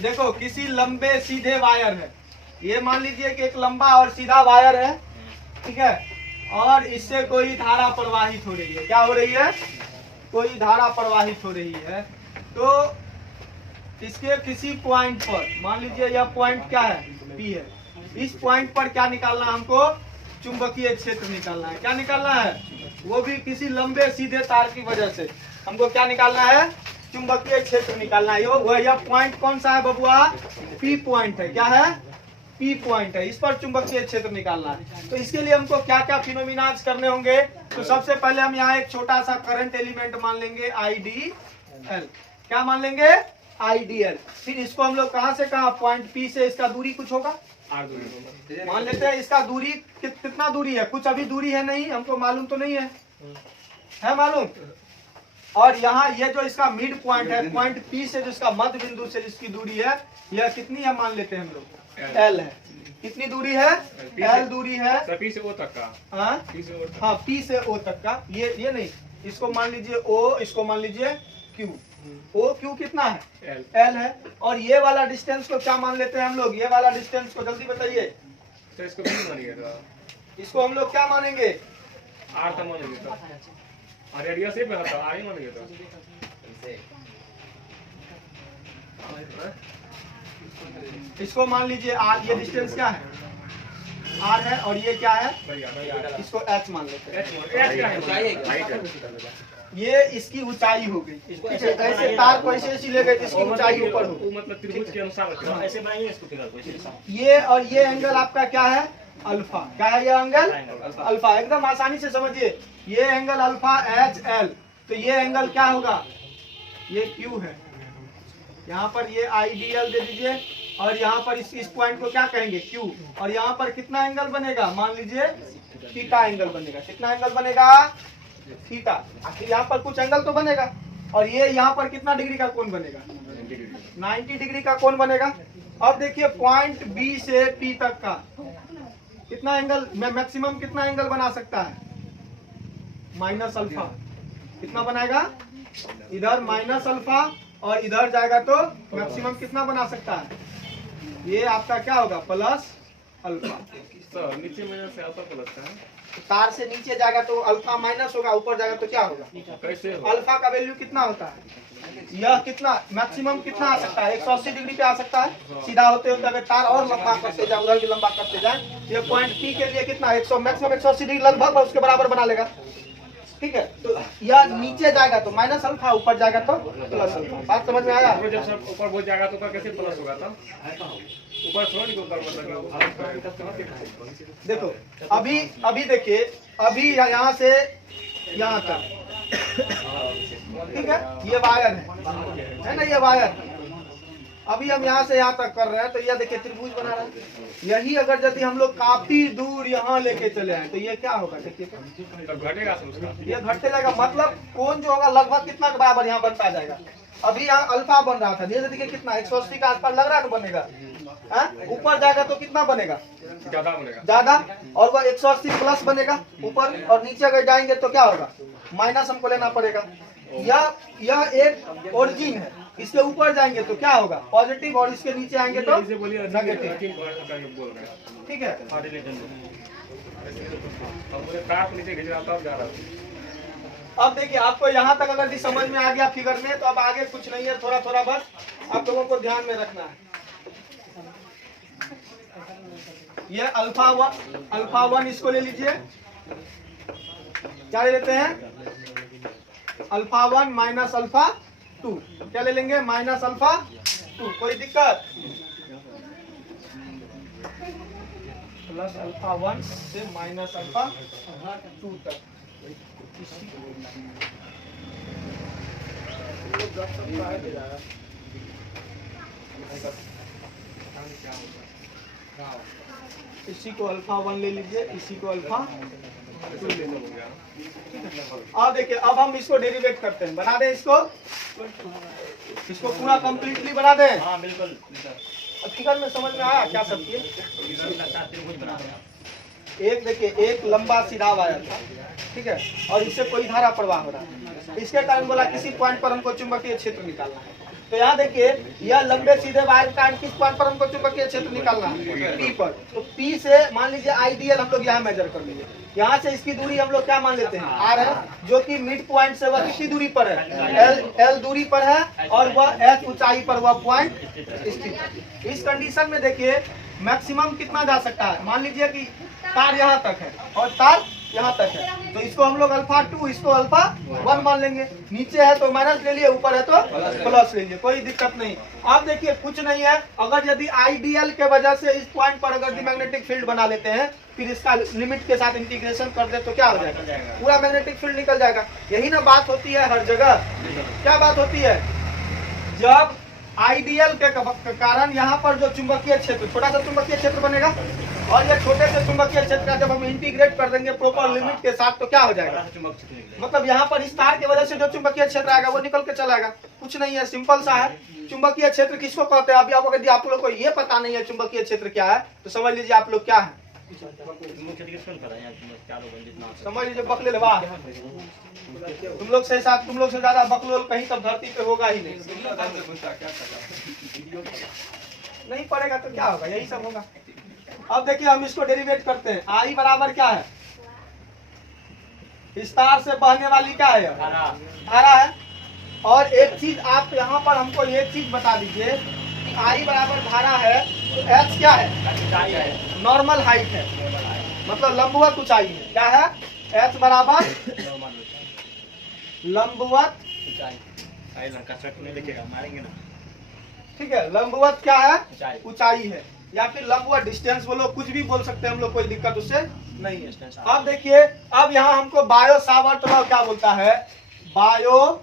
देखो किसी लंबे सीधे वायर है, ये मान लीजिए कि एक लंबा और सीधा वायर है, ठीक है, और इससे कोई धारा प्रवाहित हो रही है। क्या हो रही है? कोई धारा प्रवाहित हो रही है। तो इसके किसी पॉइंट पर, मान लीजिए यह पॉइंट क्या है? पी है। इस पॉइंट पर क्या निकालना है हमको? चुंबकीय क्षेत्र निकालना है। क्या निकालना है? वो भी किसी लंबे सीधे तार की वजह से हमको क्या निकालना है? चुंबकीय क्षेत्र निकालना है। यह पॉइंट कौन सा है बबुआ? पी पॉइंट है। क्या है? पी पॉइंट है। इस पर चुंबकीय क्षेत्र निकालना है। तो इसके लिए हमको क्या क्या फिनोमिनाज करने होंगे? तो सबसे पहले हम यहाँ एक छोटा सा करंट एलिमेंट मान लेंगे, IDL। क्या मान लेंगे? IDL। फिर इसको हम लोग कहाँ से कहाँ? पॉइंट पी से इसका दूरी कुछ होगा, मान लेते हैं। इसका दूरी कितना दूरी है? कुछ अभी दूरी है नहीं, हमको मालूम तो नहीं है मालूम? और यहाँ ये जो इसका मिड पॉइंट है, पॉइंट पी से जिसका मध्य बिंदु से जिसकी दूरी है, यह कितनी है मान लेते हैं हम लोग? L है। कितनी दूरी है? L दूरी है। पी से ओ तक का। हाँ, पी से ओ तक का। ये नहीं, इसको मान लीजिए O, इसको मान लीजिए Q। O Q कितना है? L है। और ये वाला डिस्टेंस को क्या मान लेते हैं हम लोग? ये वाला डिस्टेंस को जल्दी बताइए। तो इसको भी मानिएगा, इसको हम लोग क्या मानेंगे? आर तक मानेंगे तो, और रेडियस से पे होता आर ही मानेंगे तो। इसको मान लीजिए R। ये डिस्टेंस क्या है? R है। और ये क्या है? इसको H मान लेते हैं। ये इसकी ऊंचाई हो गई। ऐसे तार को ऐसे ले गए इसकी ऊंचाई ऊपर हो, मतलब त्रिभुज के अनुसार ऐसे बनाइए इसको। ये और ये एंगल आपका क्या है? अल्फा। क्या है ये एंगल? अल्फा। एकदम आसानी से समझिए। ये एंगल अल्फा HL। तो ये एंगल क्या होगा? ये Q है। यहाँ पर ये IDL दे दीजिए, और यहाँ पर इस पॉइंट को क्या कहेंगे? Q। और यहाँ पर कितना एंगल बनेगा? मान लीजिए थीटा एंगल बनेगा। कितना एंगल बनेगा? थीटा। आखिर यहाँ पर कुछ एंगल तो बनेगा। और ये यहाँ पर कितना डिग्री का कोण बनेगा? 90 डिग्री का कोण बनेगा। अब देखिए पॉइंट B से P तक का कितना एंगल, मैक्सिमम कितना एंगल बना सकता है? Minus alpha. कितना बनाएगा? इधर माइनस अल्फा, और इधर जाएगा तो मैक्सिमम कितना बना सकता है? ये आपका क्या होगा? Plus alpha. सर नीचे माइनस से अल्फा प्लस का है। तार से नीचे जाएगा तो अल्फा माइनस होगा, ऊपर जाएगा तो क्या होगा? कैसे हो? अल्फा का वैल्यू कितना होता है? यह कितना मैक्सिमम कितना आ सकता है? 180 डिग्री पे आ सकता है। सीधा होते होते अगर तार और लंबा करते जाए, उधर भी लंबा करते जाए, ये पॉइंट पी के लिए कितना? 100 मैक्सिमम 180 डिग्री लगभग उसके बराबर बना लेगा। ठीक है, तो यह नीचे जाएगा तो माइनस अल्फा, ऊपर जाएगा तो प्लस अल्फा। बात समझ में आया? जब सब ऊपर बहुत जाएगा तो कैसे प्लस होगा? था ऊपर छोड़ के ऊपर मतलब देखो अभी देखिए, अभी यहाँ से यहाँ तक, ठीक है, ये वायर है ना, ये वायर। अभी हम यहाँ से यहाँ तक कर रहे हैं, तो यह देखिए त्रिभुज बना रहा है। यही अगर यदि हम लोग काफी दूर यहाँ लेके चले आए तो ये क्या होगा? देखिए तो घटेगा, ये घटते जाएगा। मतलब कोण जो होगा लगभग कितना के बराबर यहाँ बनता जाएगा। अभी यहाँ अल्फा बन रहा था, धीरे धीरे कितना 180 का आसपास लग रहा है तो बनेगा। ऊपर जाएगा तो कितना बनेगा? ज्यादा बनेगा, ज्यादा। और वह 180 प्लस बनेगा ऊपर, और नीचे अगर जाएंगे तो क्या होगा? माइनस हमको लेना पड़ेगा। यह एक ओरिजिन है, इसके ऊपर जाएंगे तो क्या होगा? पॉजिटिव, और इसके नीचे आएंगे तो नेगेटिव। ठीक है, अब देखिए आपको यहाँ तक अगर समझ में आ गया फिगर में, तो अब आगे कुछ नहीं है, थोड़ा थोड़ा बस आप लोगों को ध्यान में रखना है। ये अल्फा वन इसको ले लीजिए। क्या ले लेते हैं? Alpha 1 minus alpha 2। क्या ले लेंगे? Minus alpha 2। कोई दिक्कत? प्लस अल्फा 1 से माइनस अल्फा 2 तक। इसी को अल्फा 1 ले लीजिए, इसी को अल्फा 2 ले लीजिए। अब देखिए, अब हम इसको डेरिवेट करते हैं। बना दें इसको पूरा कंप्लीटली बना दें। हाँ बिल्कुल। फिगर में समझ में आया क्या सब? एक देखिए एक लंबा सीधा वायर था, ठीक है, और इससे कोई धारा प्रवाह हो रहा है। इसके कारण बोला किसी पॉइंट पर हमको चुंबकीय क्षेत्र निकालना है। तो यहाँ देखिए यह लंबे सीधे वायर के कारण किस पॉइंट पर हमको चुंबकीय क्षेत्र निकालना है, पी पर। तो पी से मान लीजिए आइडियल हम लोग यहाँ मेजर कर लेंगे। यहाँ से इसकी दूरी हम लोग क्या मान लेते हैं, आर है, जो कि मिड पॉइंट से वह कितनी दूरी पर है, एल दूरी पर है, और वह एच ऊंचाई पर वह पॉइंट स्थित है। इस कंडीशन में देखिए मैक्सिमम कितना जा सकता है, मान लीजिए कि तार यहाँ तक है और तार यहाँ तक है, तो इसको हम लोग अल्फा 2, इसको अल्फा 1 मान लेंगे। नीचे है तो माइनस ले लिए, ऊपर है तो प्लस ले लिए, कोई दिक्कत नहीं। अब देखिए कुछ नहीं है, अगर यदि आइडियल के वजह से इस पॉइंट पर अगर मैग्नेटिक फील्ड बना लेते हैं, फिर इसका लिमिट के साथ इंटीग्रेशन कर दे तो क्या हो जाएगा, पूरा मैग्नेटिक फील्ड निकल जाएगा। यही ना बात होती है हर जगह। क्या बात होती है, जब आइडियल के कारण यहाँ पर जो चुंबकीय क्षेत्र, छोटा सा चुंबकीय क्षेत्र बनेगा, और ये छोटे से चुंबकीय क्षेत्र का जब हम इंटीग्रेट कर देंगे प्रॉपर लिमिट के साथ, तो क्या हो जाएगा, मतलब यहाँ पर इस तार की वजह से जो चुंबकीय क्षेत्र आएगा वो निकल के चलाएगा। कुछ नहीं है, सिंपल सा है। चुंबकीय क्षेत्र किसको कहते हैं, अभी आप लोग को ये पता नहीं है चुंबकीय क्षेत्र क्या है, तो समझ लीजिए आप लोग क्या है, समझ लीजिए बकले लवा। तुम लोग से ज्यादा बकलोल कहीं तब धरती पे होगा ही नहीं पड़ेगा तो क्या होगा, यही सब होगा। अब देखिए हम इसको डेरिवेट करते हैं। आई बराबर क्या है, इस तार से बहने वाली क्या है, धारा है। और एक चीज आप यहाँ पर हमको ये चीज बता दीजिए, आई बराबर धारा है तो एच क्या है, नॉर्मल हाइट है, मतलब लंबवत ऊंचाई है। क्या है, एच बराबर लंबवत, ठीक है, लंबवत क्या है, ऊंचाई है, या फिर लंबवत डिस्टेंस बोलो, कुछ भी बोल सकते हैं हम लोग, कोई दिक्कत उससे नहीं है। अब देखिए अब यहाँ हमको बायो सावर्ट लॉ क्या बोलता है, बायो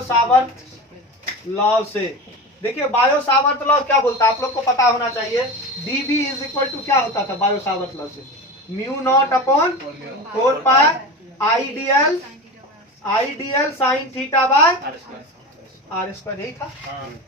सावर्ट लॉ से, देखिए बायो सावर्ट लॉ क्या बोलता है आप लोग को पता होना चाहिए। डीबी इज इक्वल टू क्या होता था बायो सावर्ट लॉ से, mu naught upon 4 pi ideal sine theta by r square.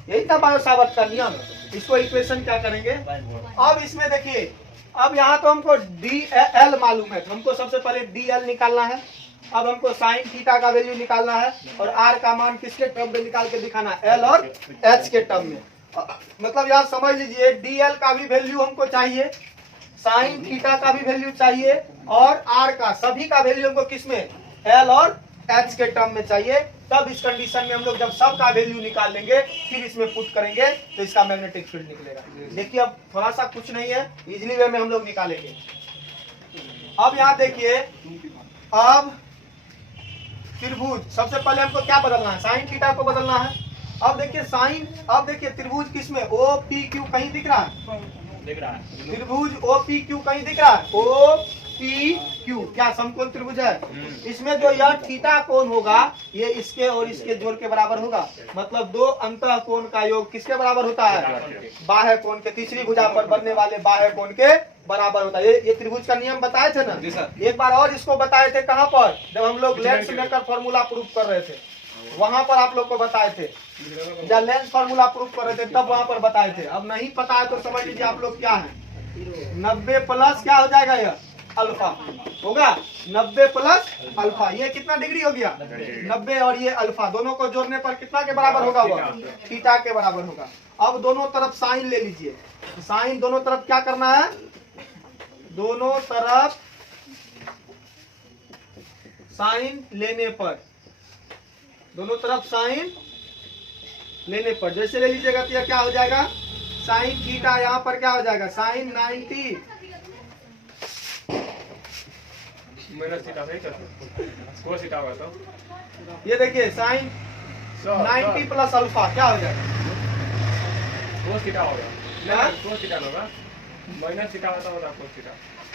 यही था बायो सावर्ट का नियम। इसको इक्वेशन क्या करेंगे, अब इसमें देखिए, अब यहाँ तो हमको डी एल मालूम है, तो हमको सबसे पहले डी एल निकालना है। अब हमको साइन थीटा का वैल्यू निकालना है, और आर का मान किसके टर्म में निकाल के दिखाना है, एल और एच के टर्म में। मतलब यार समझ लीजिए डी एल का भी वैल्यू हमको चाहिए, साइन थीटा का भी वैल्यू चाहिए, और आर का, सभी का वैल्यू हमको किसमें, एल और एच के टर्म में चाहिए। तब इस कंडीशन में हम लोग जब सब का वैल्यू निकाल लेंगे, फिर इसमें पुट करेंगे तो इसका मैग्नेटिक फील्ड निकलेगा। देखिए अब थोड़ा सा कुछ नहीं है, इजीली वे में हम लोग निकालेंगे। अब यहाँ देखिए, अब त्रिभुज, सबसे पहले हमको क्या बदलना है, साइन थीटा को बदलना है। अब देखिए साइन, अब देखिए त्रिभुज किसमें, ओ पी क्यू कहीं दिख रहा है, त्रिभुज ओ पी क्यू कहीं दिख रहा है, ओ पी क्यू क्या समकोण त्रिभुज है। इसमें जो यह थीटा कोण होगा, ये इसके और इसके जोड़ के बराबर होगा, मतलब दो अंतः कोण का योग किसके बराबर होता है, बाह्य कोण के, तीसरी भुजा पर बनने वाले बाह्य कोण के बराबर होता है। ये त्रिभुज का नियम बताए थे ना, एक बार और इसको बताए थे, कहाँ पर, जब हम लोग लेंस मेकर फॉर्मूला प्रूफ कर रहे थे, वहां पर आप लोग को बताए थे, जब लेंस फॉर्मूला प्रूफ कर रहे थे तब वहां पर बताए थे। अब नहीं पता है तो समझ लीजिए आप लोग क्या है, 90 प्लस क्या हो जाएगा, यह अल्फा होगा, 90 प्लस अल्फा, ये कितना डिग्री हो गया, 90, और ये अल्फा, दोनों को जोड़ने पर कितना के बराबर होगा, वह थीटा के बराबर होगा। अब दोनों तरफ साइन ले लीजिए, साइन दोनों तरफ क्या करना है, दोनों तरफ साइन लेने पर, दोनों तरफ साइन लेने पर जैसे ले लीजिएगा तो क्या हो जाएगा, साइन थीटा, यहाँ पर क्या हो जाएगा, साइन 90 ये देखिए साइन 90 प्लस अल्फा क्या हो जाएगा,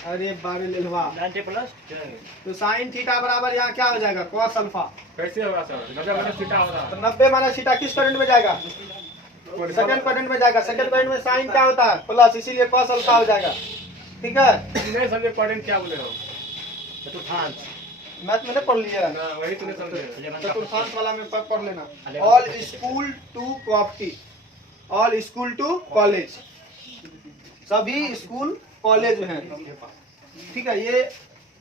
अरे बारे ले लो 90 प्लस, तो साइन थीटा बराबर यहाँ क्या हो जाएगा, कॉस अल्फा। कैसे होगा सर, 90 माइनस थीटा होगा, तो 90 माइनस थीटा किस करंट में जाएगा, सेकंड करंट में जाएगा। सेकंड करंट में साइन क्या होता है, प्लस, इसीलिए कॉस अल्फा हो जाएगा, ठीक है। नहीं समझे करंट क्या बोले हो, मैथ में पढ़ लिया ना वही तूने समझे। चतुर्थांश वाला में पढ़ लेना। All school to property, all school to college, सभी स्कूल कॉलेज हैं, ठीक है। ये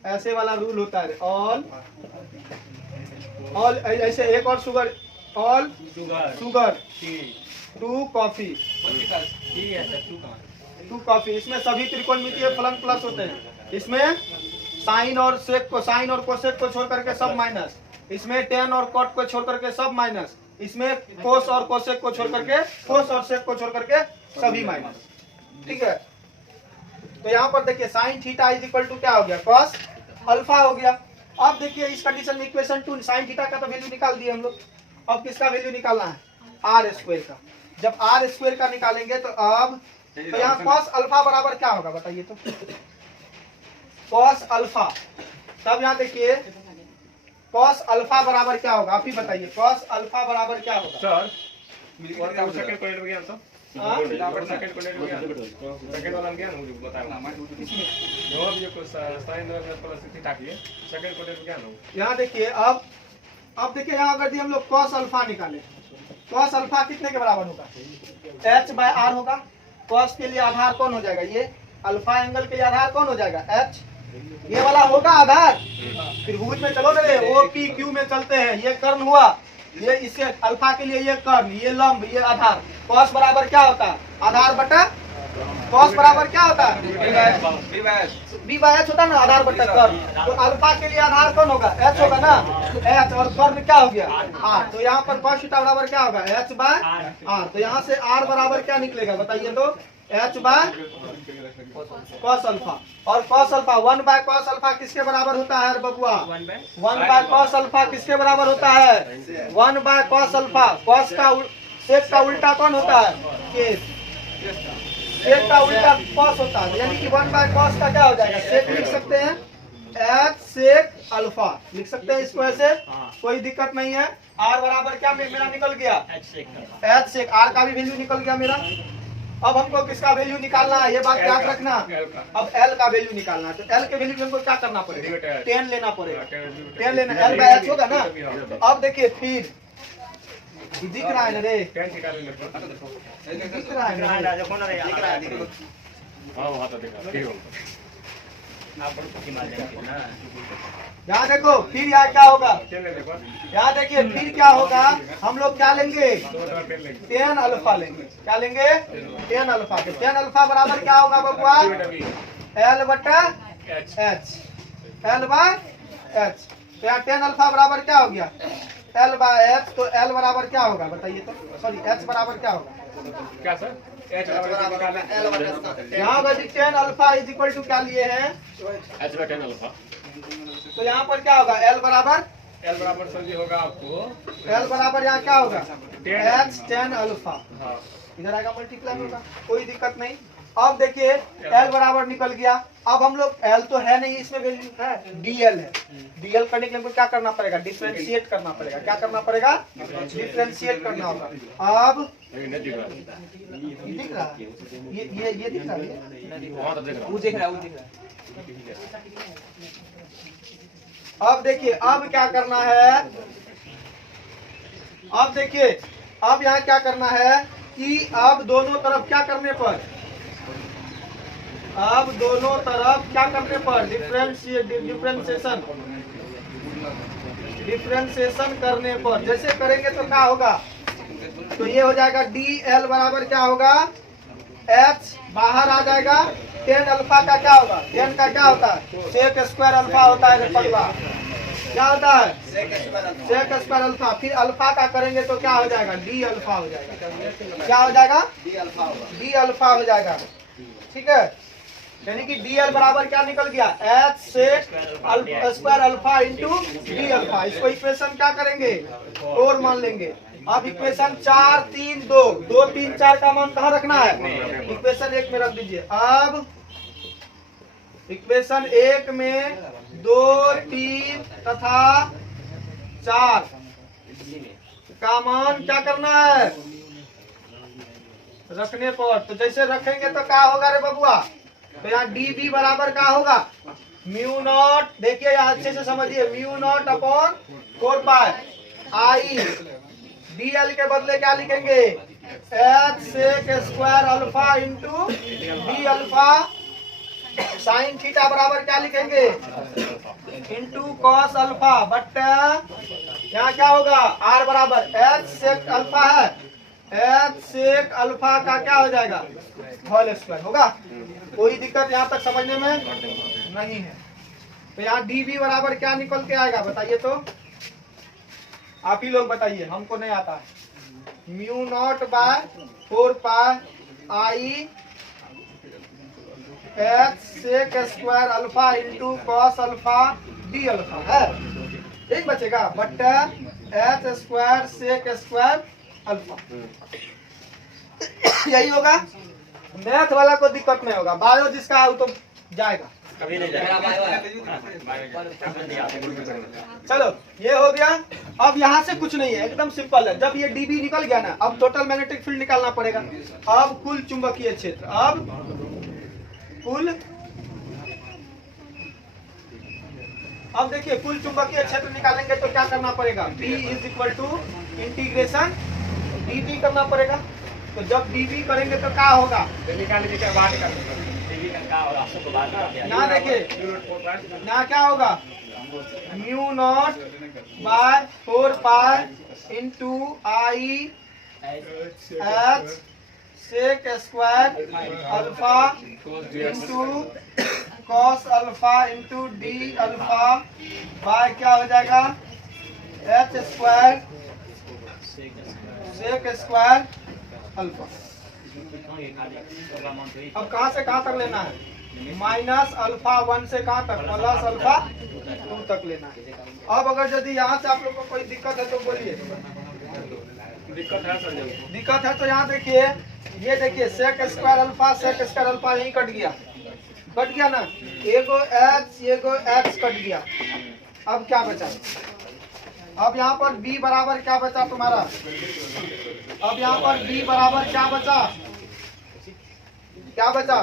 ऐसे वाला रूल होता है। ऑल ऐसे एक और sugar, all sugar to coffee, to coffee. इसमें सभी त्रिकोणमितीय फलन प्लस होते हैं। इसमें साइन और सेक को, साइन और कोसेक को छोड़ करके सब माइनस, इसमें टेन और कॉट को छोड़ करके सब माइनस, इसमें कोस और कोसेक को छोड़ करके, कोस और सेक को छोड़ करके सभी माइनस, ठीक है। तो यहाँ पर देखिए sine theta is equal to क्या हो गया, कॉस अल्फा हो गया। अब देखिए इस कंडीशन में इक्वेशन 2, साइन थीटा का तो वैल्यू निकाल दिए हम लोग। अब किसका वैल्यू निकालना है, आर स्क्वायर का। जब आर स्क्वायर का निकालेंगे तो अब तो यहाँ कॉस अल्फा बराबर क्या होगा बताइए तो, कॉस अल्फा। तब यहाँ देखिए कॉस अल्फा बराबर क्या होगा, आप ही बताइए, कॉस अल्फा बराबर क्या होगा सर सेकंड पॉइंट में गया तो सेकंड पॉइंट में गया, सेकंड वाला गया ना मुझे बता रहा जो अब ये साइन प्लस थीटा की सेकंड पॉइंट में गया ना। यहाँ देखिए अब देखिए यहाँ अगर हम लोग कॉस अल्फा निकाले, कॉस अल्फा कितने के बराबर होगा, एच बाय आर होगा। कॉस के लिए आधार कौन हो जाएगा, ये अल्फा एंगल के लिए आधार कौन हो जाएगा, एच, ये वाला होगा आधार। त्रिभुज में चलो ना, ओ पी क्यू में चलते हैं, ये कर्ण हुआ, ये इससे अल्फा के लिए ये कर्ण, ये लंब, ये आधार। कॉस बराबर क्या होता है, आधार बटा कॉस बराबर क्या होता है, बी बाय एच होता है ना, आधार बटा कर्ण। तो अल्फा के लिए आधार कौन होगा, एच होगा ना, एच, और कर्ण क्या हो गया, आर। तो यहाँ पर कॉस थीटा बराबर क्या होगा, एच बाय आर। तो यहाँ से आर बराबर क्या निकलेगा बताइए तो, एच बाय कॉस अल्फा। और cos alpha 1 by cos alpha किसके बराबर होता है बबुआ, 1 बाय कॉस अल्फा किसके बराबर होता है, 1 बाय कॉस अल्फा। कॉस का सेक का उल्टा कौन होता है, केस, सेक का उल्टा कॉस होता है। यानी कि 1 बाय कॉस का क्या हो जाएगा, सेक लिख सकते हैं, एच सेक अल्फा लिख सकते हैं इसको ऐसे, कोई दिक्कत नहीं है। आर बराबर क्या मेरा निकल गया, एच सेक, आर का भी वैल्यू निकल गया मेरा। अब हमको किसका वैल्यू निकालना है, ये बात याद रखना। अब एल का वैल्यू निकालना है, तो एल के वैल्यू हमको क्या करना पड़ेगा, 10 लेना पड़ेगा, 10 लेना, एल बाय एच होगा ना। तो अब देखिए फिर दिख रहा है ना रे, दिख रहा है यहाँ देखो, फिर यहाँ क्या होगा, यहाँ देखिए फिर क्या होगा, हम लोग क्या लेंगे, 10 अल्फा लेंगे। क्या लेंगे, 10 अल्फा। तो 10 अल्फा बराबर क्या होगा बबुआ, एल बटा एच, एल बाय एच। तो यहाँ 10 अल्फा बराबर क्या हो गया, एल बाय एच। तो एल बराबर क्या होगा बताइए तो, सॉरी एच बराबर क्या होगा, क्या सर, यहाँ पर 10 अल्फा इज इक्वल टू क्या लिए हैं, एच बाय 10 अल्फा। तो यहाँ पर क्या होगा, एल बराबर सर जी होगा आपको, एल बराबर यहाँ क्या होगा, एच 10 अल्फा। इधर आएगा मल्टीप्लाई होगा, कोई दिक्कत नहीं। अब देखिए एल बराबर निकल गया। अब हम लोग एल तो है नहीं, इसमें वैल्यू है डीएल है। डीएल करने के लिए हमको क्या करना पड़ेगा, डिफरेंशिएट करना पड़ेगा। क्या करना पड़ेगा, डिफरेंशिएट करना होगा। अब दिख रहा है, ये दिख रहा है, वो दिख रहा है। अब देखिए अब क्या करना है, अब देखिए अब यहाँ क्या करना है कि अब दोनों तरफ क्या करने पर, अब दोनों तरफ क्या करने पर डिफरेंशिएशन करने पर, जैसे करेंगे तो क्या होगा, तो ये हो जाएगा डी एल बराबर क्या होगा, एच बाहर आ जाएगा। 10 अल्फा का क्या होगा, 10 का क्या होता है, सेक स्क्वायर अल्फा होता है पगला, क्या होता है, सेक स्क्वायर अल्फा। फिर अल्फा का करेंगे तो क्या हो जाएगा, डी अल्फा हो जाएगा। क्या हो जाएगा, डी अल्फा हो जाएगा, ठीक है। यानी कि डी एल बराबर क्या निकल गया, H sec square alpha into D alpha. इसको इक्वेशन क्या करेंगे, 4 मान लेंगे। अब इक्वेशन 4 3 2 2 3 4 का मान कहाँ रखना है, इक्वेशन 1 में रख दीजिए। अब इक्वेशन 1 में 2 3 तथा 4 का मान क्या करना है, रखने पर। तो जैसे रखेंगे तो क्या होगा रे बबुआ, तो यहाँ डी बी बराबर क्या होगा, म्यू नॉट, देखिए यहाँ अच्छे से समझिए, म्यू नॉट अपॉन 4 पाई आई dl के बदले क्या लिखेंगे, h sec square alpha into D alpha sine theta बराबर क्या लिखेंगे, इंटू कॉस अल्फा बट यहाँ क्या होगा, r बराबर h sec अल्फा है, h sec अल्फा का क्या हो जाएगा, होल स्क्वायर होगा। कोई दिक्कत यहाँ तक समझने में नहीं है। तो यहाँ dv बराबर क्या निकल के आएगा बताइए, तो आप ही लोग बताइए, हमको नहीं आता है। Mu naught by 4 pi I H sec square alpha into cos alpha D alpha है, ठीक बचेगा, but H square sec square alpha. यही होगा, मैथ वाला को दिक्कत नहीं होगा, बायो जिसका है वो तो जाएगा। कभी नहीं जाएगा। चलो ये हो गया। अब यहाँ से कुछ नहीं है, एकदम सिंपल है। जब ये डीबी निकल गया ना, अब टोटल मैग्नेटिक फील्ड निकालना पड़ेगा। अब कुल चुंबकीय क्षेत्र, अब देखिए कुल चुंबकीय क्षेत्र निकालेंगे तो क्या करना पड़ेगा, B is equal to integration dt करना पड़ेगा। तो जब dv करेंगे तो क्या होगा, ना देखिए ना क्या होगा, mu naught by 4 pi into I H sec square alpha into cos alpha into D alpha by क्या हो जाएगा, H square sec square alpha. अब कहाँ से कहाँ तक लेना है, माइनस अल्फा 1 से कहाँ तक, प्लस अल्फा 2 तक लेना है। अब अगर यदि यहाँ से आप लोग को कोई दिक्कत है तो बोलिए। दिक्कत है तो यहाँ देखिए, ये देखिए सेक स्क्वायर अल्फा यही कट गया ना, एगो एक्स कट गया। अब क्या बचा, अब यहाँ पर b बराबर क्या बचा तुम्हारा, अब यहाँ पर b बराबर क्या बचा,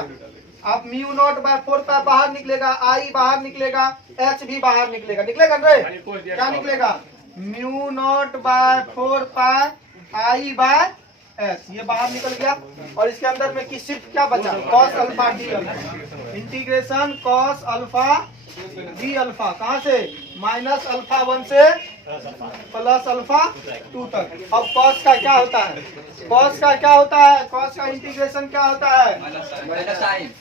अब म्यू नॉट बाय 4 पाई बाहर निकलेगा, आई बाहर निकलेगा, h भी बाहर निकलेगा, रे क्या निकलेगा, mu naught by 4 pi I by H, ये बाहर निकल गया। और इसके अंदर में की सिर्फ क्या बचा, cos alpha D alpha, integration cos alpha D alpha, कहाँ से, माइनस अल्फा 1 से प्लस अल्फा 2 तक। अब कॉस का क्या होता है, कॉस का इंटीग्रेशन क्या होता है, माइनस साइन,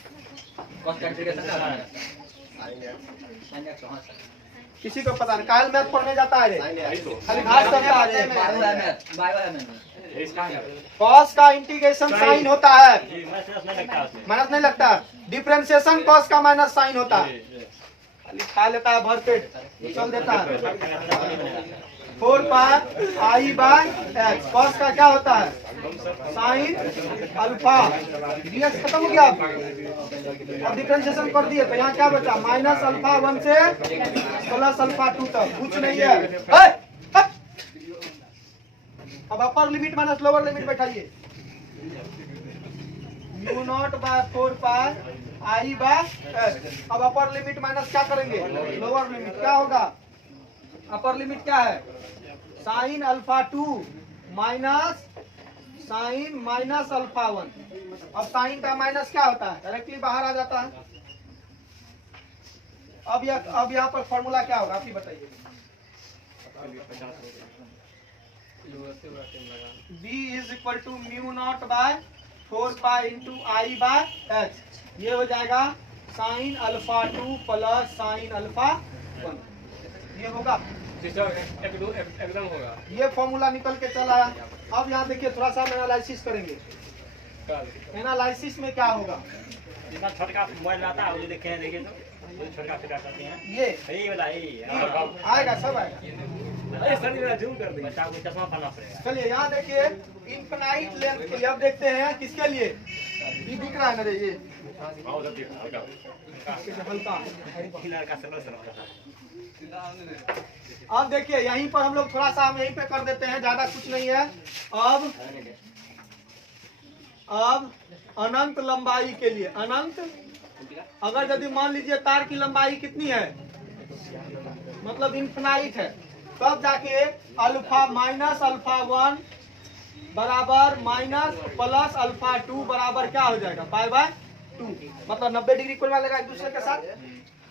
कॉस का इंटीग्रेशन किसी को पता नहीं, काल मैथ पढ़ने जाता है रे, खाली घास करता है। कॉस का इंटीग्रेशन साइन होता है, माइनस नहीं लगता, डिफरेंशिएशन कॉस का माइनस साइन होता है, खाली खा लेता है भर पेट, चल देता है। 4 pi I bye x, cos का क्या होता है, साइन अल्फा, डीएक्स खत्म हो गया। अब डिफरेंशिएशन कर दिए तो यहाँ क्या बचा, माइनस अल्फा 1 से प्लस अल्फा 2 तक, कुछ नहीं है। अब upper limit minus lower limit बैठाइए, mu naught by 4 pi I by H. अब अपर लिमिट माइनस क्या करेंगे, लोअर लिमिट, क्या होगा, अपर लिमिट क्या है, sine alpha 2 minus sine minus alpha 1। अब साइन का माइनस क्या होता है, डायरेक्टली बाहर आ जाता है। अब यहाँ पर फॉर्मूला क्या होगा, आप ही बताइए। B is equal to mu naught by 4 pi into I by H, ये हो जाएगा sine alpha 2 plus sine alpha 1, ये होगा, एकदम होगा। ये फॉर्मूला निकल के चला आया। अब यहाँ देखिए थोड़ा सा हम एनालिसिस करेंगे। एनालिसिस में क्या होगा, जितना छोटा मोबाइल आता है वो देखे हैं, देखिए तो छोटा करते हैं, ये यही वाला आएगा, सब आएगा। जूम कर देंगे, बच्चा को चश्मा पहनना पड़ेगा। चलिए यहाँ देखिए इनफिनाइट लेंथ के लिए, अब देखते हैं किसके लिए, ये दिख रहा है ना रे, ये हल्का। अब देखिए यहीं पर हम लोग थोड़ा सा हम यहीं पे कर देते हैं, ज्यादा कुछ नहीं है। अब अनंत लंबाई के लिए, अनंत अगर यदि मान लीजिए तार की लंबाई कितनी है, मतलब इनफिनाइट है, तब जाके अल्फा माइनस अल्फा 1 बराबर माइनस प्लस अल्फा 2 बराबर क्या हो जाएगा, पाई बाय 2। मतलब 90 डिग्री कोण बना एक दूसरे के साथ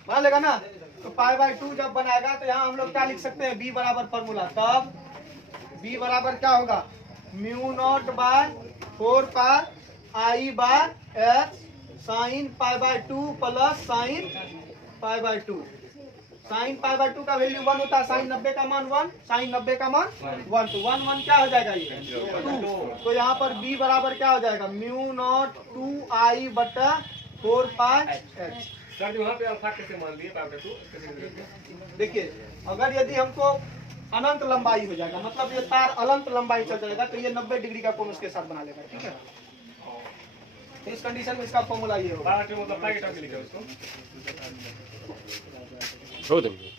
बना लेगा ना। तो पाई बाय 2 जब बनाएगा तो यहाँ हम लोग क्या लिख सकते हैं, बी बराबर फॉर्मूला, तब बी बराबर क्या होगा, mu naught by 4 pi I by H sine pi by 2 plus sine pi by 2। Sine pi by 2 का वैल्यू 1 होता है, साइन 90 का मान 1, साइन 90 का मान 1, तो 1 1 क्या हो जाएगा ये 2। तो यहाँ पर b बराबर क्या हो जाएगा, म्यू नॉट 2 आई बटा 4 पाई एच। सर जी वहाँ पे अल्फा कैसे मान लिए, पाई बाय 2 कैसे? देखिए अगर यदि हमको अनंत लंबाई हो जाएगा, मतलब ये तार अनंत लंबाई चल जाएगा, तो ये 90 डिग्री का कोण उसके साथ बना लेगा, ठीक है। तो इस कंडीशन में इसका फॉर्मूला ये होगा। पाई बाय 2 मतलब पाई के टर्म में लिखा है उसको। छोड़ देंगे।